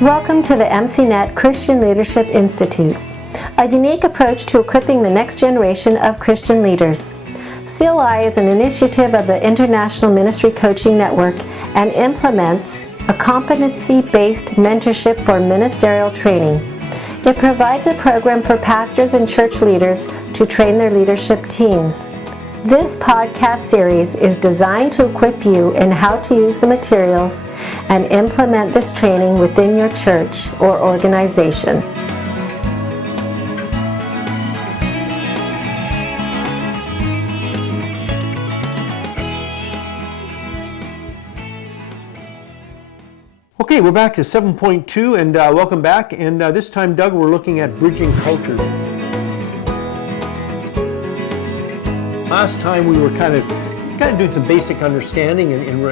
Welcome to the MCNet Christian Leadership Institute, a unique approach to equipping the next generation of Christian leaders. CLI is an initiative of the International Ministry Coaching Network and implements a competency-based mentorship for ministerial training. It provides a program for pastors and church leaders to train their leadership teams. This podcast series is designed to equip you in how to use the materials and implement this training within your church or organization. Okay, we're back to 7.2 and welcome back. And this time, Doug, we're looking at bridging cultures. Last time we were kind of doing some basic understanding, and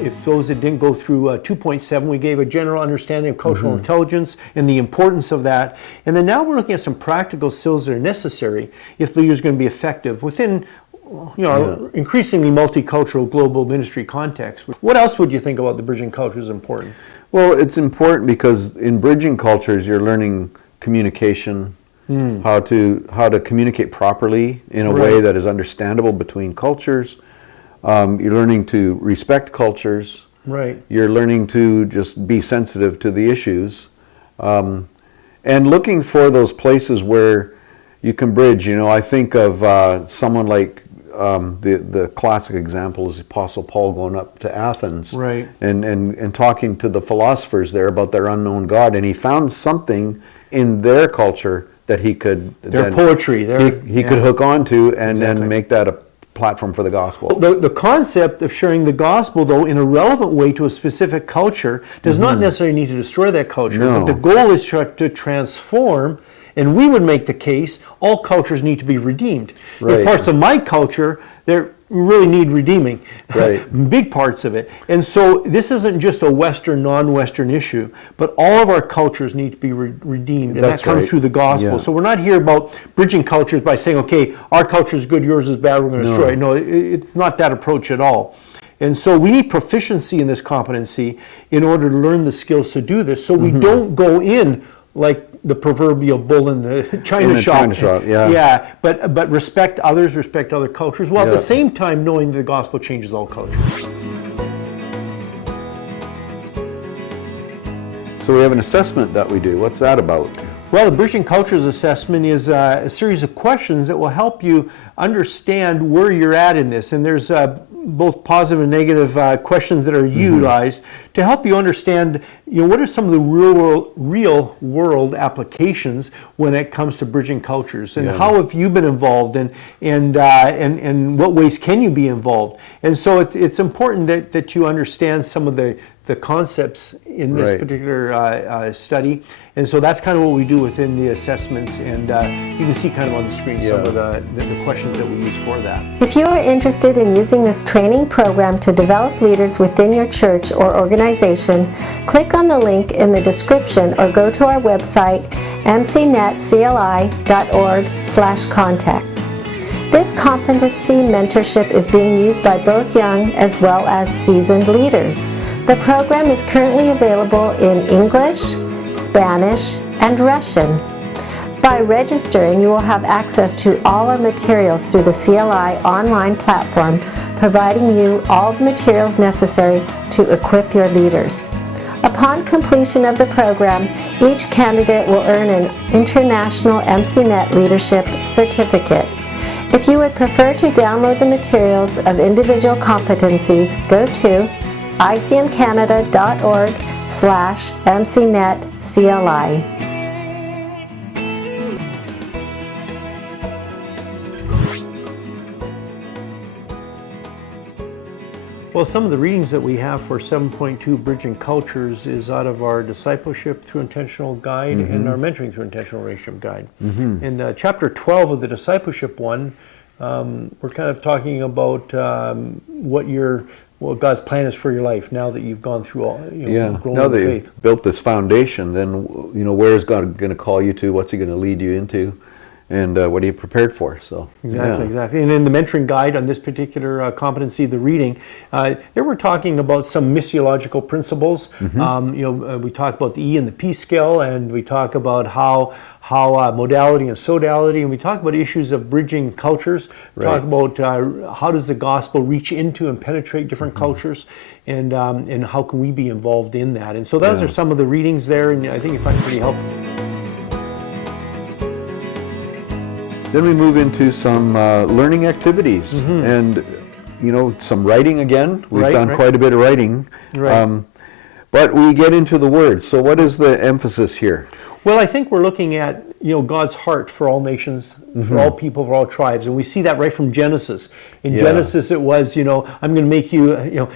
if those that didn't go through 2.7, we gave a general understanding of cultural intelligence and the importance of that. And then now we're looking at some practical skills that are necessary if leaders are going to be effective within increasingly multicultural global ministry context. What else would you think about the bridging culture is important? Well, it's important because in bridging cultures, you're learning communication, how to communicate properly in a way that is understandable between cultures. You're learning to respect cultures. Right. You're learning to just be sensitive to the issues, and looking for those places where you can bridge. I think of someone like the classic example is Apostle Paul going up to Athens, right, and talking to the philosophers there about their unknown God, and he found something in their culture that he could poetry he could hook onto and then make that a platform for the gospel. The concept of sharing the gospel, though, in a relevant way to a specific culture does not necessarily need to destroy that culture. No. But the goal is to transform. And we would make the case all cultures need to be redeemed. Right. If parts of my culture, they really need redeeming, right. Big parts of it. And so this isn't just a Western, non-Western issue, but all of our cultures need to be redeemed. And That's that comes right. through the gospel. Yeah. So we're not here about bridging cultures by saying, okay, our culture is good, yours is bad, we're going to destroy it. No, it's not that approach at all. And so we need proficiency in this competency in order to learn the skills to do this. So we don't go in like the proverbial bull in the China shop. Yeah, but respect others, respect other cultures, while at the same time knowing that the gospel changes all cultures. So we have an assessment that we do. What's that about? Well, the Bridging Cultures Assessment is a series of questions that will help you understand where you're at in this. And there's both positive and negative questions that are utilized to help you understand, what are some of the real world applications when it comes to bridging cultures, and how have you been involved, and what ways can you be involved? And so it's important that you understand some of the concepts in this particular study. And so that's kind of what we do within the assessments, and you can see kind of on the screen some of the questions that we use for that. If you are interested in using this training program to develop leaders within your church or organization, click on the link in the description or go to our website, mcnetcli.org/contact. This competency mentorship is being used by both young as well as seasoned leaders. The program is currently available in English, Spanish, and Russian. By registering, you will have access to all our materials through the CLI online platform, providing you all the materials necessary to equip your leaders. Upon completion of the program, each candidate will earn an International MCNet Leadership Certificate. If you would prefer to download the materials of individual competencies, go to icmcanada.org/MCNetCLI. Well, some of the readings that we have for 7.2 Bridging Cultures is out of our Discipleship Through Intentional Guide and our Mentoring Through Intentional Relationship Guide. In chapter 12 of the Discipleship one, we're kind of talking about what God's plan is for your life now that you've gone through all, grown now in that faith. you've built this foundation, then where is God going to call you to? What's He going to lead you into? what are you prepared for? So Exactly. And in the mentoring guide on this particular competency, the reading, there we're talking about some missiological principles. We talk about the E and the P scale, and we talk about how modality and sodality, and we talk about issues of bridging cultures. We talk about how does the gospel reach into and penetrate different cultures, and how can we be involved in that. And so those are some of the readings there, and I think you find it pretty helpful. Then we move into some learning activities, and some writing again. We've done quite a bit of writing, but we get into the words. So what is the emphasis here? Well, I think we're looking at God's heart for all nations, for all people, for all tribes, and we see that right from Genesis. In Genesis, it was I'm going to make you.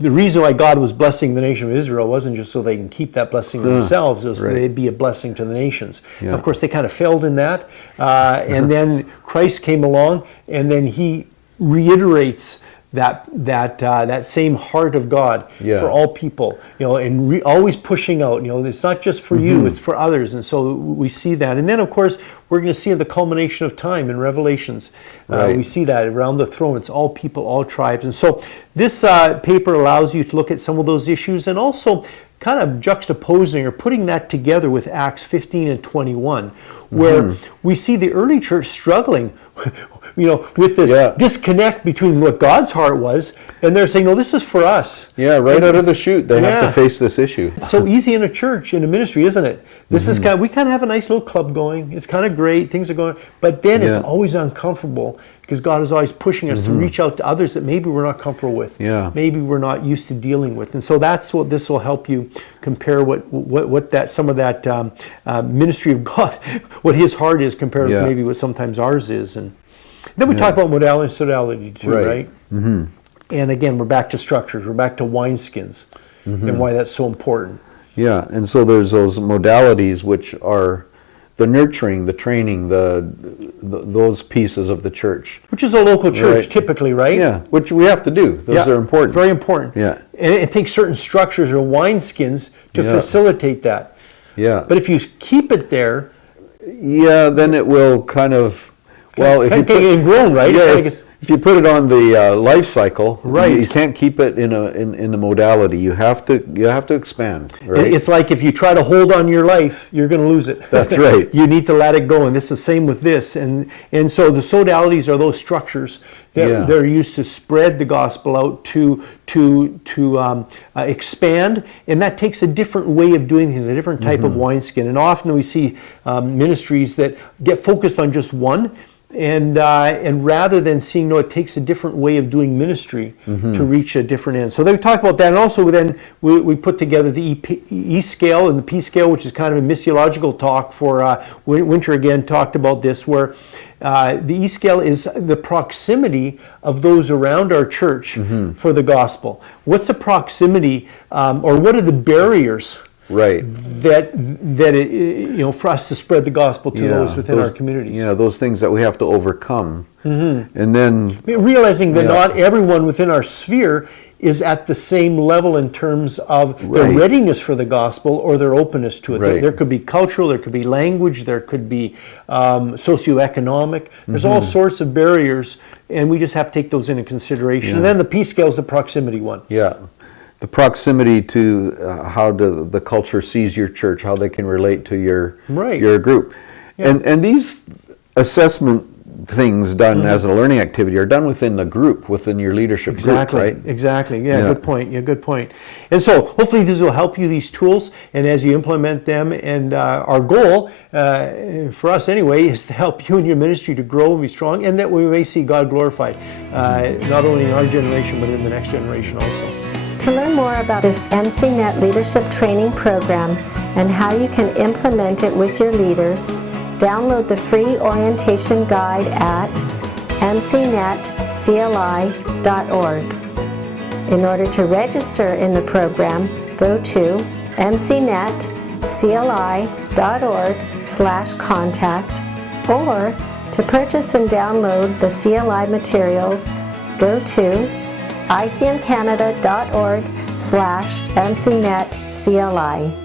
The reason why God was blessing the nation of Israel wasn't just so they can keep that blessing themselves, it was so they'd be a blessing to the nations. Yeah. Of course, they kind of failed in that, and then Christ came along, and then he reiterates that same heart of God for all people, and always pushing out. It's not just for you; it's for others, and so we see that. And then, of course, we're going to see the culmination of time in Revelations. We see that around the throne. It's all people, all tribes, and so this paper allows you to look at some of those issues, and also kind of juxtaposing or putting that together with Acts 15 and 21, where we see the early church struggling with this disconnect between what God's heart was, and they're saying, no, this is for us. Yeah, right out of the chute, they have to face this issue. It's so easy in a church, in a ministry, isn't it? This is we kind of have a nice little club going. It's kind of great, things are going, but then it's always uncomfortable because God is always pushing us to reach out to others that maybe we're not comfortable with, maybe we're not used to dealing with. And so that's what this will help you compare what that some of that ministry of God, what His heart is compared to maybe what sometimes ours is. And then we talk about modality and sodality too, right? And again, we're back to structures, we're back to wineskins, and why that's so important. Yeah, and so there's those modalities which are the nurturing, the training, those pieces of the church. Which is a local church typically, right? Yeah, which we have to do. Those are important. Very important. Yeah. And it takes certain structures or wineskins to facilitate that. Yeah. But if you keep it there... then it will kind of... Well, if you put it grown, right? Yeah, if you put it on the life cycle, you can't keep it in a modality. You have to expand. Right? It's like if you try to hold on your life, you're going to lose it. That's right. You need to let it go, and it's the same with this. And so the sodalities are those structures that they're used to spread the gospel out to expand, and that takes a different way of doing things, a different type of wineskin. And often we see ministries that get focused on just one. And rather than seeing, it takes a different way of doing ministry to reach a different end. So then we talk about that, and also then we put together the E scale and the P scale, which is kind of a missiological talk for Winter again talked about this, where the E scale is the proximity of those around our church for the gospel. What's the proximity, or what are the barriers? Right. That for us to spread the gospel to those within our communities. Yeah, those things that we have to overcome. And then... realizing that not everyone within our sphere is at the same level in terms of their readiness for the gospel or their openness to it. There could be cultural, there could be language, there could be socioeconomic. There's all sorts of barriers, and we just have to take those into consideration. And then the P scale is the proximity one. Yeah. The proximity to how the culture sees your church, how they can relate to your group. Yeah. And these assessment things done as a learning activity are done within the group, within your leadership group, right? Exactly. Yeah, good point. Yeah, good point. And so hopefully this will help you, these tools, and as you implement them, and our goal, for us anyway, is to help you and your ministry to grow and be strong, and that we may see God glorified, not only in our generation, but in the next generation also. To learn more about this MCNet Leadership Training Program and how you can implement it with your leaders, download the free orientation guide at mcnetcli.org. In order to register in the program, go to mcnetcli.org/contact, or to purchase and download the CLI materials, go to icmcanada.org/MCNetCLI.